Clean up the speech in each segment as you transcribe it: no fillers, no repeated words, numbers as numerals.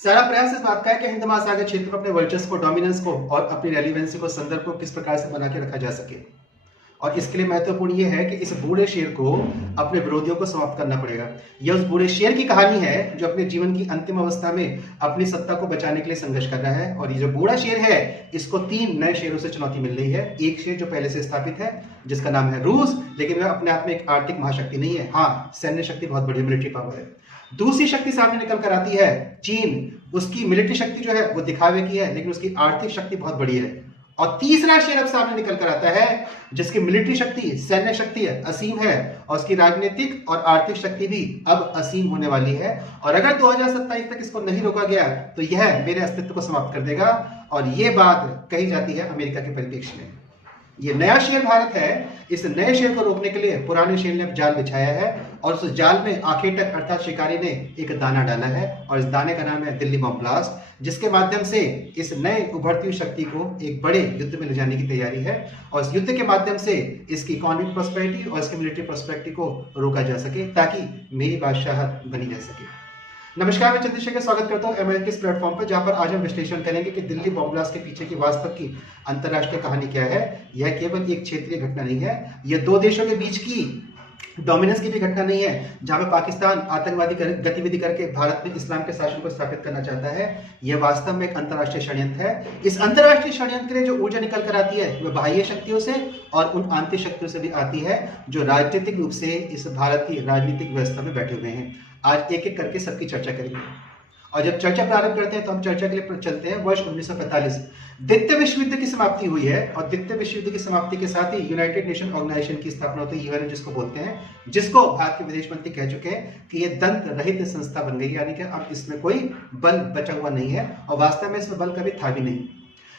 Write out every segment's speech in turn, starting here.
सारा प्रयास इस बात का है कि हिंद महासागर क्षेत्र में अपने वर्चस्व को, डोमिनेंस को और अपनी रेलिवेंसी को, संदर्भ को किस प्रकार से बना के रखा जा सके। और इसके लिए महत्वपूर्ण यह है कि इस बूढ़े शेर को अपने विरोधियों को समाप्त करना पड़ेगा। यह उस बूढ़े शेर की कहानी है जो अपने जीवन की अंतिम अवस्था में अपनी सत्ता को बचाने के लिए संघर्ष कर रहा है। और ये जो बूढ़ा शेर है, इसको 3 नए शेरों से चुनौती मिल रही है। एक शेर जो पहले से स्थापित है, जिसका नाम है रूस, लेकिन वह अपने आप में एक आर्थिक महाशक्ति नहीं है। हाँ, सैन्य शक्ति बहुत बड़ी मिलिट्री पावर है। दूसरी शक्ति सामने निकल कर आती है चीन। उसकी मिलिट्री शक्ति जो है वो दिखावे की है, लेकिन उसकी आर्थिक शक्ति बहुत बड़ी है। और तीसरा शेर अब सामने निकल कर आता है जिसकी मिलिट्री शक्ति, सैन्य शक्ति असीम है और उसकी राजनीतिक और आर्थिक शक्ति भी अब असीम होने वाली है। और अगर 2027 तक इसको नहीं रोका गया तो यह मेरे अस्तित्व को समाप्त कर देगा। और यह बात कही जाती है अमेरिका के परिप्रेक्ष्य में। ये नया शेर भारत है। इस नए शेर को रोकने के लिए पुराने शेर ने जाल बिछाया है और उस जाल में आखिर तक अर्थात शिकारी ने एक दाना डाला है और इस दाने का नाम है दिल्ली बॉम्ब ब्लास्ट, जिसके माध्यम से इस नए उभरती हुई शक्ति को एक बड़े युद्ध में ले जाने की तैयारी है। और इस युद्ध के माध्यम से इसकी इकोनॉमिक प्रोस्पेरिटी और इसकी मिलिट्री प्रोस्पेरिटी को रोका जा सके ताकि मेरी बादशाहत बनी रह सके। नमस्कार, मैं चंद्रशेखर स्वागत करता हूं एमएल के इस प्लेटफॉर्म पर, जहां पर आज हम विश्लेषण करेंगे कि दिल्ली बॉम्ब ब्लास्ट के पीछे की वास्तव की अंतर्राष्ट्रीय कहानी क्या है। यह केवल एक क्षेत्रीय घटना नहीं है, यह 2 देशों के बीच की डोमिनेंस की भी घटना नहीं है, जहां पर पाकिस्तान आतंकवादी गतिविधि करके भारत में इस्लाम के शासन को स्थापित करना चाहता है। यह वास्तव में एक अंतर्राष्ट्रीय षड्यंत्र है। इस अंतर्राष्ट्रीय षड्यंत्र के लिए जो ऊर्जा निकल कर आती है वह बाह्य शक्तियों से और उन आंतरिक शक्तियों से भी आती है जो राजनीतिक रूप से इस भारत की राजनीतिक व्यवस्था में बैठे हुए हैं। आज एक एक करके सबकी चर्चा करेंगे। और जब चर्चा प्रारंभ करते हैं तो हम चर्चा के लिए चलते हैं वर्ष 1945। द्वितीय विश्व युद्ध की समाप्ति हुई है और द्वितीय विश्व युद्ध की समाप्ति के साथ ही यूनाइटेड नेशन ऑर्गेनाइजेशन की स्थापना होती है, यूएन जिसको बोलते हैं, जिसको भारत के विदेश मंत्री कह चुके हैं कि यह दंत रहित संस्था बन गई, यानी कि अब इसमें कोई बल बचा हुआ नहीं है और वास्तव में इसमें बल कभी था भी नहीं।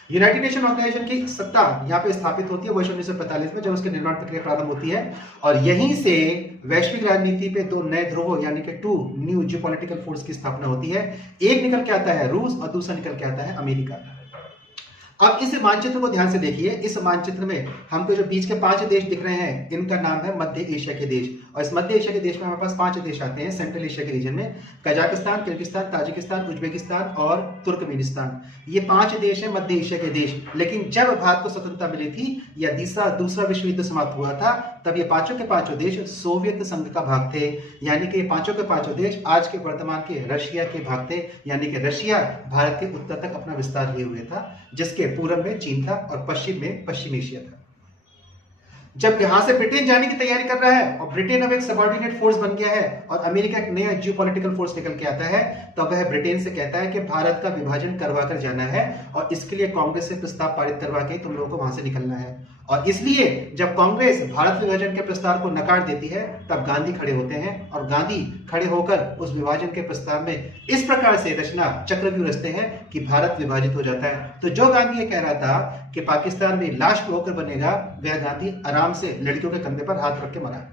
यूनाइटेड नेशन ऑर्गेनाइजेशन की सत्ता यहाँ पे स्थापित होती है वर्ष 1945 में, जब उसकी निर्माण प्रक्रिया प्रारंभ होती है। और यहीं से वैश्विक राजनीति पे 2 नए ध्रुवों यानी कि 2 न्यू जियोपॉलिटिकल फोर्स की स्थापना होती है। एक निकल के आता है रूस और दूसरा निकल के आता है अमेरिका। अब इस मानचित्र को ध्यान से देखिए। इस मानचित्र में हमको जो बीच के 5 देश दिख रहे हैं, इनका नाम है मध्य एशिया के देश। और इस मध्य एशिया के देश में हमारे पास 5 देश आते हैं सेंट्रल एशिया के रीजन में, कजाकिस्तान, किर्गिस्तान, ताजिकिस्तान, उज्बेकिस्तान और तुर्कमेनिस्तान। ये 5 देश हैं मध्य एशिया के देश। लेकिन जब भारत को स्वतंत्रता मिली थी या दूसरा विश्व युद्ध समाप्त हुआ था, तब ये 5 के 5 देश सोवियत संघ का भाग थे। यानी कि 5 के 5 देश आज के वर्तमान के रशिया के भाग थे। यानी कि रशिया भारत के उत्तर तक अपना विस्तार लिए हुए था, जिसके पूर्व में चीन था और पश्चिम में पश्चिम एशिया था। जब यहां से ब्रिटेन जाने की तैयारी कर रहा है और ब्रिटेन अब एक सबऑर्डिनेट फोर्स बन गया है और अमेरिका एक नया जियोपॉलिटिकल फोर्स निकल के आता है, तब वह ब्रिटेन से कहता है कि भारत का विभाजन करवा कर जाना है और इसके लिए कांग्रेस से प्रस्ताव पारित करवा के तुम लोगों को वहां से निकलना है। और इसलिए जब कांग्रेस भारत विभाजन के प्रस्ताव को नकार देती है, तब गांधी खड़े होते हैं और गांधी खड़े होकर उस विभाजन के प्रस्ताव में इस प्रकार से रचना चक्रव्यूह रचते हैं कि भारत विभाजित हो जाता है। तो जो गांधी ये कह रहा था कि पाकिस्तान में लाश होकर बनेगा, वह गांधी आराम से लड़कियों के कंधे पर हाथ रख के मरा।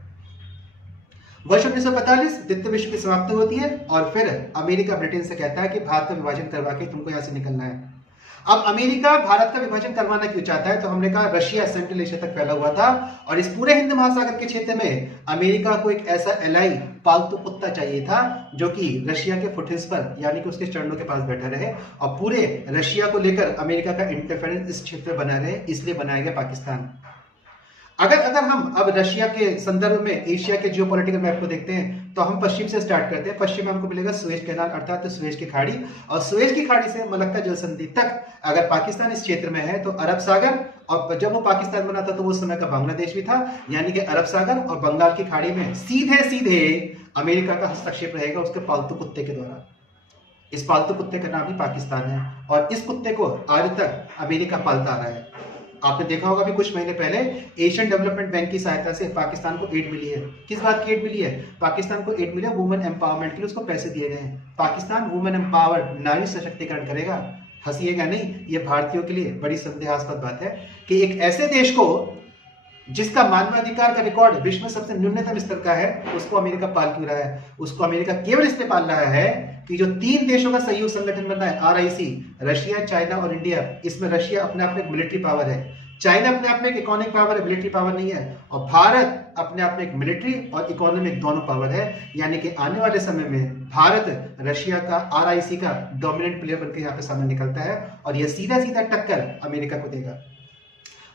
वर्ष 1945 द्वितीय विश्व की समाप्ति होती है और फिर अमेरिका ब्रिटेन से कहता है कि भारत का विभाजन करवा के तुमको यहां से निकलना है। अब अमेरिका भारत का विभाजन करवाना क्यों चाहता है? तो हमने कहा रशिया सेंट्रल एशिया तक फैला हुआ था और इस पूरे हिंद महासागर के क्षेत्र में अमेरिका को एक ऐसा एलाई, पालतू कुत्ता चाहिए था जो कि रशिया के फुटहिल्स पर यानी कि उसके चरणों के पास बैठा रहे और पूरे रशिया को लेकर अमेरिका का इंटरफेरेंस इस क्षेत्र में बना रहे। इसलिए बनाया गया पाकिस्तान। अगर हम अब रशिया के संदर्भ में एशिया के जियोपॉलिटिकल मैप को देखते हैं तो हम पश्चिम से स्टार्ट करते हैं। पश्चिम में हमको मिलेगा सुएज कैनाल अर्थात सुएज की खाड़ी, और सुएज की खाड़ी से मलक्का जल संधि तक अगर पाकिस्तान इस क्षेत्र में है तो अरब सागर, और जब वो पाकिस्तान बना था तो वो समय का बांग्लादेश भी था, यानी कि अरब सागर और बंगाल की खाड़ी में सीधे सीधे अमेरिका का हस्तक्षेप रहेगा उसके पालतू कुत्ते के द्वारा। इस पालतू कुत्ते का नाम ही पाकिस्तान है और इस कुत्ते को आज तक अमेरिका पालता आ रहा है। आपने देखा होगा भी कुछ महीने पहले एशियन डेवलपमेंट बैंक की सहायता से पाकिस्तान को एड मिली है। किस बात की एड मिली है? पाकिस्तान को एड मिली है वुमेन एम्पावरमेंट के लिए, उसको पैसे दिए गए हैं। पाकिस्तान वुमेन एम्पावर्ड, नारी सशक्तिकरण करेगा। हंसिएगा नहीं, ये भारतीयों के लिए बड़ी संदेहास्पद बात है कि एक ऐसे देश को जिसका मानवाधिकार का रिकॉर्ड विश्व में सबसे न्यूनतम स्तर का है, उसको अमेरिका पाल क्यों रहा है? उसको अमेरिका केवल इसलिए पाल रहा है कि जो 3 देशों का सहयोग संगठन बन रहा है RIC, रशिया, चाइना और इंडिया, इसमें रशिया अपने आप में मिलिट्री पावर है। चाइना अपने आप में एक इकोनॉमिक पावर है, मिलिट्री पावर नहीं है, और भारत अपने आप में एक मिलिट्री और इकोनॉमिक दोनों पावर है। यानी कि आने वाले समय में भारत रशिया का RIC का डोमिनेंट प्लेयर बनकर यहाँ पे सामने निकलता है, और यह सीधा सीधा टक्कर अमेरिका को देगा।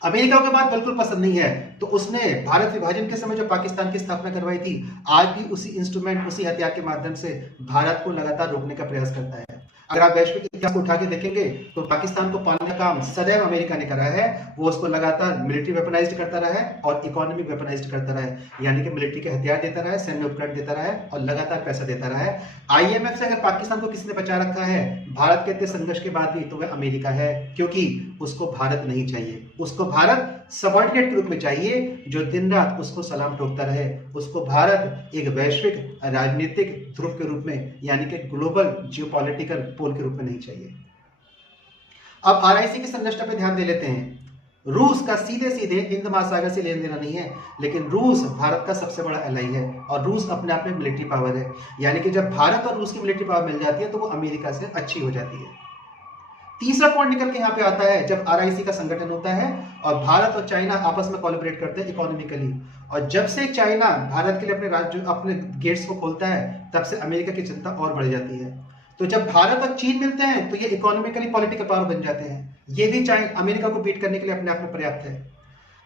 अमेरिका को बात बिल्कुल पसंद नहीं है, तो उसने भारत विभाजन के समय जो पाकिस्तान की स्थापना करवाई थी, आज भी उसी इंस्ट्रूमेंट, उसी हथियार के माध्यम से भारत को लगातार रोकने का प्रयास करता है। अगर आप वैश्विक इतिहास को उठा के देखेंगे तो पाकिस्तान को पालने का काम सदैव अमेरिका ने करा है। वो उसको लगातार मिलिट्री वेपनाइज्ड करता रहा है और इकोनॉमिक वेपनाइज्ड करता रहा है, यानी कि मिलिट्री के हथियार देता रहा है, सैन्य उपकरण देता रहा है और लगातार पैसा देता रहा है। IMF से अगर पाकिस्तान को किसी ने बचा रखा है भारत के इतने संघर्ष के बाद भी, तो वह अमेरिका है, क्योंकि उसको भारत नहीं चाहिए। उसको भारत सबऑर्डिनेट के रूप में चाहिए जो दिन रात उसको सलाम ठोकता रहे। उसको भारत एक वैश्विक राजनीतिक ध्रुव के रूप में, यानी कि ग्लोबल जियोपॉलिटिकल पोल के रूप में नहीं चाहिए। अब RIC की संरचना पे ध्यान दे लेते हैं। रूस का सीधे सीधे हिंद महासागर से लेना देना नहीं है, लेकिन रूस भारत का सबसे बड़ा एलाई है और रूस अपने आप में मिलिट्री पावर है। यानी कि जब भारत और रूस की मिलिट्री पावर मिल जाती है तो वो अमेरिका से अच्छी हो जाती है। तीसरा पॉइंट निकल के यहाँ पे आता है जब RIC का संगठन होता है और भारत और चाइना आपस में कोलैबोरेट करते हैं इकोनॉमिकली, और जब से चाइना भारत के लिए अपने राज्य, अपने गेट्स को खोलता है, तब से अमेरिका की चिंता और बढ़ जाती है। तो जब भारत और चीन मिलते हैं तो ये इकोनॉमिकली पॉलिटिकल पावर बन जाते हैं। ये भी चाइना अमेरिका को बीट करने के लिए अपने आप में पर्याप्त है।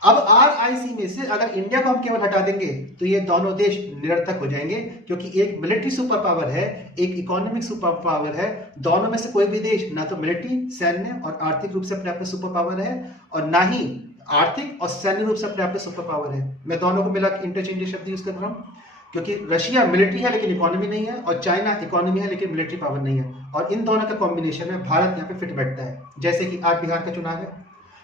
अब RIC में से अगर इंडिया को हम केवल हटा देंगे तो ये दोनों देश निरर्थक हो जाएंगे, क्योंकि एक मिलिट्री सुपर पावर है, एक इकोनॉमिक सुपर पावर है। दोनों में से कोई भी देश ना तो मिलिट्री, सैन्य और आर्थिक रूप से अपने आप में सुपर पावर है, और ना ही आर्थिक और सैन्य रूप से अपने आप में सुपर पावर है। मैं दोनों को मिला इंटरचेंज शब्द यूज कर रहा हूँ, क्योंकि रशिया मिलिट्री है लेकिन इकोनॉमी नहीं है, और चाइना इकोनॉमी है लेकिन मिलिट्री पावर नहीं है, और इन दोनों का कॉम्बिनेशन में भारत यहाँ पे फिट बैठता है। जैसे कि आज बिहार का चुनाव है,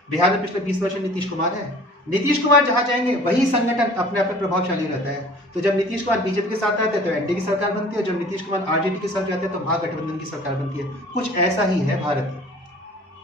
बिहार में पिछले 20 वर्ष नीतीश कुमार है। नीतीश कुमार जहां जाएंगे वही संगठन अपने आप में प्रभावशाली रहता है। तो जब नीतीश कुमार बीजेपी के साथ आते हैं तो एनडीए की सरकार बनती है, जब नीतीश कुमार आरजेडी के साथ जाते हैं तो महागठबंधन की सरकार बनती है। कुछ ऐसा ही है भारत।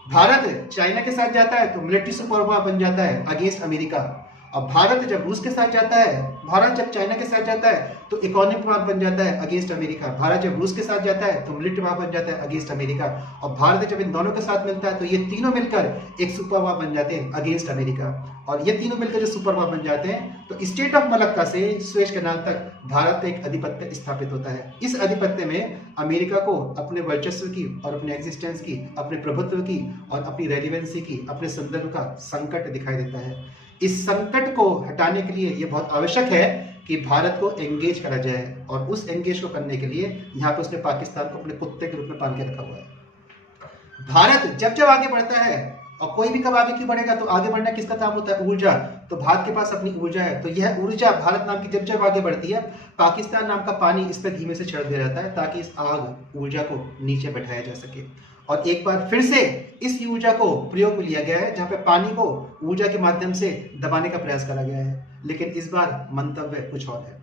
भारत चाइना के साथ जाता है तो मिलिट्री सुपर पावर बन जाता है अगेंस्ट अमेरिका, और भारत जब रूस के साथ जाता है, भारत जब चाइना के साथ जाता है तो इकोनॉमिक पावर बन जाता है अगेंस्ट अमेरिका। भारत जब रूस के साथ जाता है तो मिलिट्री पावर बन जाता है अगेंस्ट अमेरिका, और भारत जब इन दोनों के साथ मिलता है तो ये तीनों मिलकर एक सुपर पावर बन जाते हैं अगेंस्ट अमेरिका। और ये तीनों मिलकर जो सुपर पावर बन जाते हैं तो स्टेट ऑफ मलक्का से स्वेज कैनाल तक भारत का एक अधिपत्य स्थापित होता है। इस अधिपत्य में अमेरिका को अपने वर्चस्व की और अपने एग्जिस्टेंस की, अपने प्रभुत्व की और अपनी रेलिवेंसी की, अपने संदर्भ का संकट दिखाई देता है। इस संकट को हटाने के लिए यह बहुत आवश्यक है कि भारत को एंगेज करा जाए, और उस एंगेज को करने के लिए यहाँ पे उसने पाकिस्तान को अपने कुत्ते के रूप में पाल के रखा हुआ है। भारत जब जब आगे बढ़ता है, और कोई भी कब आगे क्यों बढ़ेगा, तो आगे बढ़ना किसका काम होता है, ऊर्जा। तो भारत के पास अपनी ऊर्जा है, तो यह ऊर्जा भारत नाम की जब जब आगे बढ़ती है, पाकिस्तान नाम का पानी इस पर धीमे से छिड़क दिया जाता है ताकि इस आग ऊर्जा को नीचे बैठाया जा सके। और एक बार फिर से इस ऊर्जा को प्रयोग में लिया गया है, जहां पे पानी को ऊर्जा के माध्यम से दबाने का प्रयास करा गया है, लेकिन इस बार मंतव्य कुछ और है।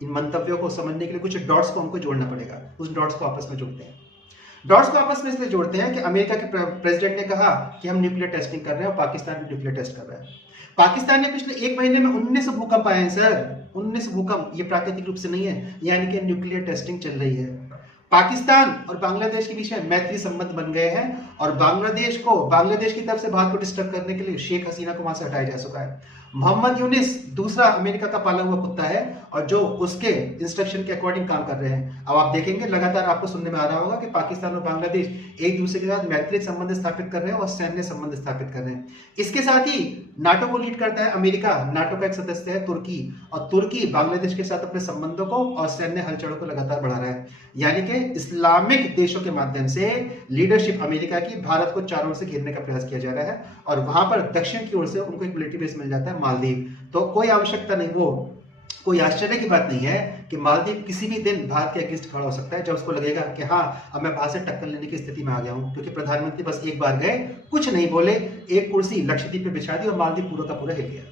इन मंतव्यों को समझने के लिए कुछ डॉट्स को हमको जोड़ना पड़ेगा। उस डॉट्स को आपस में जोड़ते हैं। डॉट्स को आपस में इसलिए जोड़ते हैं कि अमेरिका के प्रेसिडेंट ने कहा कि हम न्यूक्लियर टेस्टिंग कर रहे हैं, और पाकिस्तान भी न्यूक्लियर टेस्ट कर रहा है। पाकिस्तान ने पिछले एक महीने में 19 भूकंप आए हैं सर, 19 भूकंप। ये प्राकृतिक रूप से नहीं है, यानी कि न्यूक्लियर टेस्टिंग चल रही है। पाकिस्तान और बांग्लादेश के बीच में मैत्री संबंध बन गए हैं, और बांग्लादेश की तरफ से भारत को डिस्टर्ब करने के लिए शेख हसीना को वहां से हटाया जा चुका है। मोहम्मद यूनिस दूसरा अमेरिका का पाला हुआ कुत्ता है, और जो उसके इंस्ट्रक्शन के अकॉर्डिंग काम कर रहे हैं। अब आप देखेंगे लगातार आपको सुनने में आ रहा होगा कि पाकिस्तान और बांग्लादेश एक दूसरे के साथ मैत्रिक संबंध स्थापित कर रहे हैं और सैन्य संबंध स्थापित कर रहे हैं। इसके साथ ही नाटो को लीड करता है अमेरिका, नाटो का एक सदस्य है तुर्की, और तुर्की बांग्लादेश के साथ अपने संबंधों को और सैन्य हलचलों को लगातार बढ़ा रहा है। यानी कि इस्लामिक देशों के माध्यम से लीडरशिप अमेरिका की भारत को चारों ओर से घेरने का प्रयास किया जा रहा है, और वहां पर दक्षिण की ओर से उनको एक मिलिट्री बेस मिल जाता है मालदीव। तो कोई आवश्यकता नहीं, वो कोई आश्चर्य की बात नहीं है कि मालदीव किसी भी दिन भारत के अगेंस्ट खड़ा हो सकता है, जब उसको लगेगा कि हाँ अब मैं भारत से टक्कर लेने की स्थिति में आ गया हूं। क्योंकि प्रधानमंत्री बस एक बार गए, कुछ नहीं बोले, एक कुर्सी लक्षद्वीप पे बिछा दी और मालदीव पूरा का पूरा हिल गया।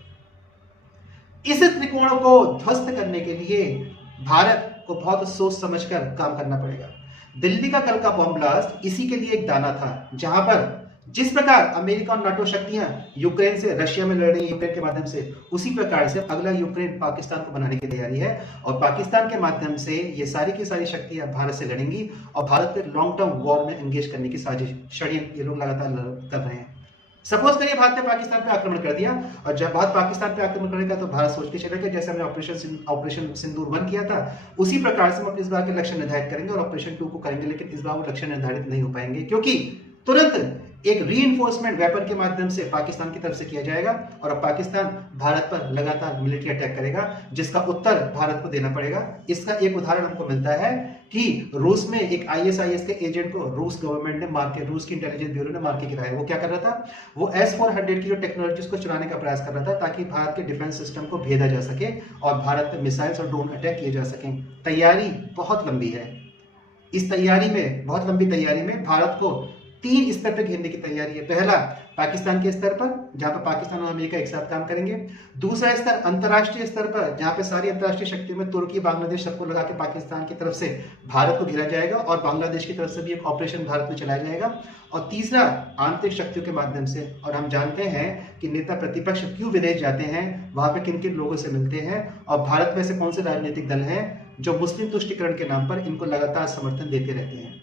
इस त्रिकोण को ध्वस्त करने के लिए भारत को बहुत सोच समझकर काम करना पड़ेगा। दिल्ली का कल का बॉम्ब ब्लास्ट इसी के लिए एक दाना था, जहां पर जिस प्रकार अमेरिका और नाटो शक्तियां यूक्रेन से रशिया में लड़ रही है यूक्रेन के माध्यम से, उसी प्रकार से अगला यूक्रेन पाकिस्तान को बनाने की तैयारी है, और पाकिस्तान के माध्यम से ये सारी की सारी शक्तियां भारत से लड़ेंगी और भारत को लॉन्ग टर्म वॉर में एंगेज करने की साजिश षड्यंत्र ये लोग लगातार कर रहे हैं। सपोज करिए भारत ने पाकिस्तान पे आक्रमण कर दिया, और जब भारत पाकिस्तान पे आक्रमण करेगा तो भारत सोच के चलेगा जैसे हमने ऑपरेशन सिंदूर 1 किया था, उसी प्रकार से हम अपने इस बार के लक्ष्य निर्धारित करेंगे और ऑपरेशन 2 को करेंगे, लेकिन इस बार वो लक्ष्य निर्धारित नहीं हो पाएंगे, क्योंकि तुरंत एक रीइंफोर्समेंट वेपन के माध्यम से पाकिस्तान की तरफ से किया जाएगा, और अब पाकिस्तान भारत पर लगातार मिलिट्री अटैक करेगा, जिसका उत्तर भारत को देना पड़ेगा। इसका एक उदाहरण हमको मिलता है कि रूस में एक ISIS के एजेंट को रूस गवर्नमेंट ने मार के, रूस की इंटेलिजेंस ब्यूरो ने मार के गिराया। वो क्या कर रहा था, वो S-400 की जो टेक्नोलॉजी को चुराने का प्रयास कर रहा था, ताकि भारत के डिफेंस सिस्टम को भेदा जा सके और भारत पर मिसाइल्स और ड्रोन अटैक किए जा सकें। तैयारी बहुत लंबी है। इस तैयारी में, बहुत लंबी तैयारी में, भारत को 3 स्तर पर घेरने की तैयारी है। पहला, पाकिस्तान के स्तर पर, जहां पर पाकिस्तान और अमेरिका एक साथ काम करेंगे। दूसरा स्तर अंतरराष्ट्रीय स्तर पर, जहां पे सारी अंतरराष्ट्रीय शक्तियों में तुर्की, बांग्लादेश सबको लगा के पाकिस्तान की तरफ से भारत को घेरा जाएगा, और बांग्लादेश की तरफ से भी एक ऑपरेशन भारत में चलाया जाएगा। और तीसरा, आंतरिक शक्तियों के माध्यम से, और हम जानते हैं कि नेता प्रतिपक्ष क्यों विदेश जाते हैं, वहां पे किन किन लोगों से मिलते हैं, और भारत में ऐसे कौन से राजनीतिक दल हैं जो मुस्लिम तुष्टिकरण के नाम पर इनको लगातार समर्थन देते रहते हैं।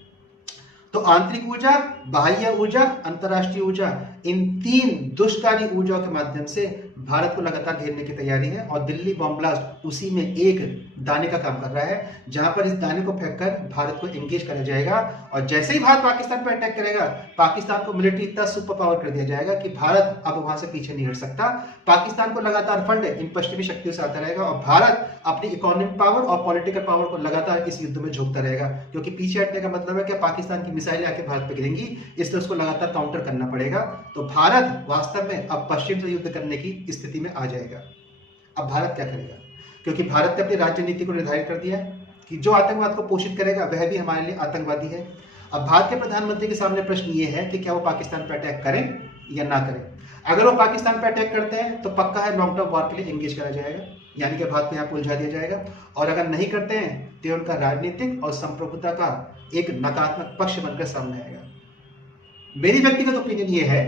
तो आंतरिक ऊर्जा, बाह्य ऊर्जा, अंतरराष्ट्रीय ऊर्जा, इन 3 दुष्टकारी ऊर्जाओं के माध्यम से भारत को लगातार घेरने की तैयारी है, और दिल्ली बॉम्ब ब्लास्ट उसी में एक दाने का काम कर रहा है, जहां पर इस दाने को फेंककर भारत को एंगेज करा जाएगा, और जैसे ही भारत पाकिस्तान पर अटैक करेगा, पाकिस्तान को मिलिट्री इतना सुपर पावर कर दिया जाएगा कि भारत अब वहां से पीछे नहीं हट सकता। पाकिस्तान को लगातार फंड इन पश्चिमी शक्तियों से आता रहेगा, और भारत अपनी इकोनॉमिक पावर और पॉलिटिकल पावर को लगातार इस युद्ध में झोंकता रहेगा, क्योंकि पीछे हटने का मतलब है कि पाकिस्तान की मिसाइलें आके भारत पर गिरेंगी, इसलिए उसको लगातार काउंटर करना पड़ेगा। तो भारत वास्तव में अब पश्चिम से युद्ध करने की स्थिति में आ जाएगा। अब भारत क्या करेगा, क्योंकि भारत ने अपनी राज्य नीति को निर्धारित कर दिया है कि जो आतंकवाद को पोषित करेगा वह भी हमारे लिए आतंकवादी है। अब भारत के प्रधानमंत्री के सामने प्रश्न ये है कि क्या वो पाकिस्तान पर अटैक करें या ना करें। अगर वो पाकिस्तान पर अटैक करते हैं तो पक्का है लॉन्ग टर्म वॉर के लिए एंगेज करा जाएगा, यानी कि भारत को यहाँ पर उलझा दिया जाएगा, और अगर नहीं करते हैं तो उनका राजनीतिक और संप्रभुता का एक नकारात्मक पक्ष बनकर सामने आएगा। मेरी व्यक्तिगत ओपिनियन ये है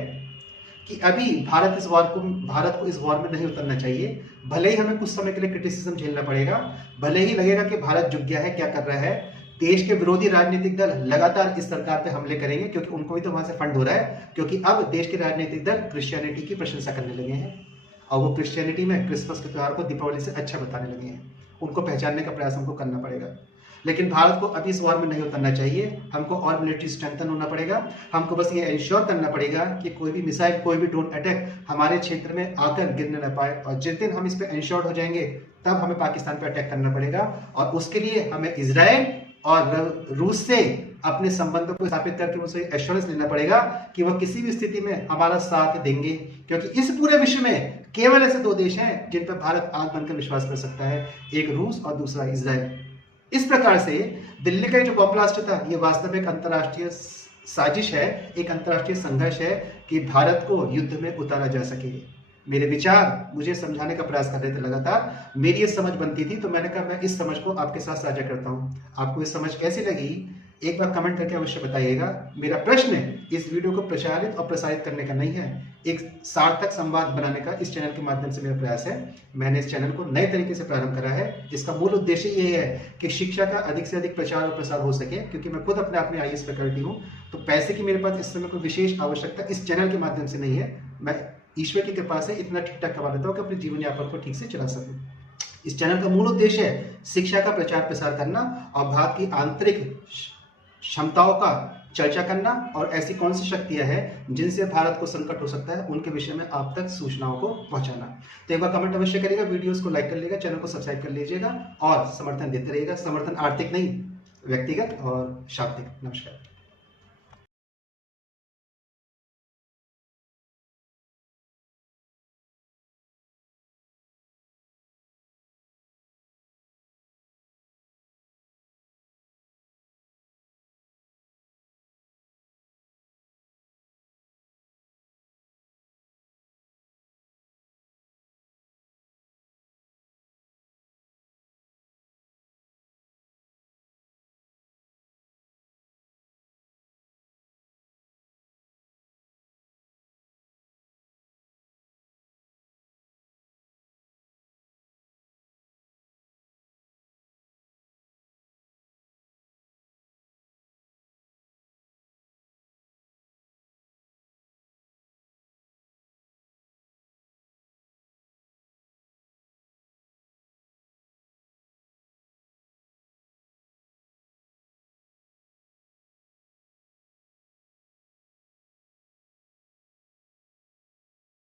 कि अभी भारत को इस वॉर में नहीं उतरना चाहिए। भले ही हमें कुछ समय के लिए क्रिटिसिज्म झेलना पड़ेगा, भले ही लगेगा कि भारत झुक गया है, क्या कर रहा है, देश के विरोधी राजनीतिक दल लगातार इस सरकार पे हमले करेंगे, क्योंकि उनको भी तो वहां से फंड हो रहा है, क्योंकि अब देश के राजनीतिक दल क्रिश्चियनिटी की प्रशंसा करने लगे हैं, और वो क्रिश्चियनिटी में क्रिसमस के त्योहार को दीपावली से अच्छा बताने लगे हैं। उनको पहचानने का प्रयास हमको करना पड़ेगा। लेकिन भारत को अभी इस वॉर में नहीं उतरना चाहिए, हमको और मिलिट्री स्ट्रेंथन होना पड़ेगा। हमको बस ये इंश्योर करना पड़ेगा कि कोई भी मिसाइल, कोई भी ड्रोन अटैक हमारे क्षेत्र में आकर गिरने न पाए, और जिस दिन हम इस पे इंश्योर्ड हो जाएंगे तब हमें पाकिस्तान पे अटैक करना पड़ेगा, और उसके लिए हमें इजराइल और रूस से अपने संबंधों को स्थापित करके उनसे एश्योरेंस लेना पड़ेगा कि वह किसी भी स्थिति में हमारा साथ देंगे, क्योंकि इस पूरे विश्व में केवल ऐसे 2 देश हैं जिन पर भारत आंख बनकर विश्वास कर सकता है, एक रूस और दूसरा इजराइल। इस प्रकार से दिल्ली का जो बॉम्ब ब्लास्ट था, ये वास्तव में एक अंतरराष्ट्रीय साजिश है, एक अंतरराष्ट्रीय संघर्ष है कि भारत को युद्ध में उतारा जा सके। मेरे विचार मुझे समझाने का प्रयास कर रहे थे लगातार, मेरी ये समझ बनती थी, तो मैंने कहा मैं इस समझ को आपके साथ साझा करता हूं। आपको ये समझ कैसी लगी एक बार कमेंट करके अवश्य बताइएगा। मेरा प्रश्न इस वीडियो को प्रचारित और प्रसारित करने का नहीं है, एक सार्थक संवाद बनाने का इस चैनल के माध्यम से मेरा प्रयास है। मैंने इस चैनल को नए तरीके से प्रारंभ करा है, जिसका मूल उद्देश्य ये है कि शिक्षा का अधिक से अधिक प्रचार और प्रसार हो सके, क्योंकि मैं खुद अपने आप में IAS फैकल्टी हूँ, तो पैसे की मेरे पास इस समय कोई विशेष आवश्यकता इस चैनल के माध्यम से नहीं है। मैं ईश्वर की कृपा से इतना ठीक ठाक कमा लेता हूँ कि अपने जीवन यापन को ठीक से चला सकूँ। इस चैनल का मूल उद्देश्य है शिक्षा का प्रचार प्रसार करना और भारत की आंतरिक क्षमताओं का चर्चा करना, और ऐसी कौन सी शक्तियां हैं जिनसे भारत को संकट हो सकता है उनके विषय में आप तक सूचनाओं को पहुंचाना। तो एक बार कमेंट अवश्य करिएगा, वीडियोस को लाइक कर लीजिएगा, चैनल को सब्सक्राइब कर लीजिएगा और समर्थन देते रहिएगा। समर्थन आर्थिक नहीं, व्यक्तिगत और शाब्दिक। नमस्कार।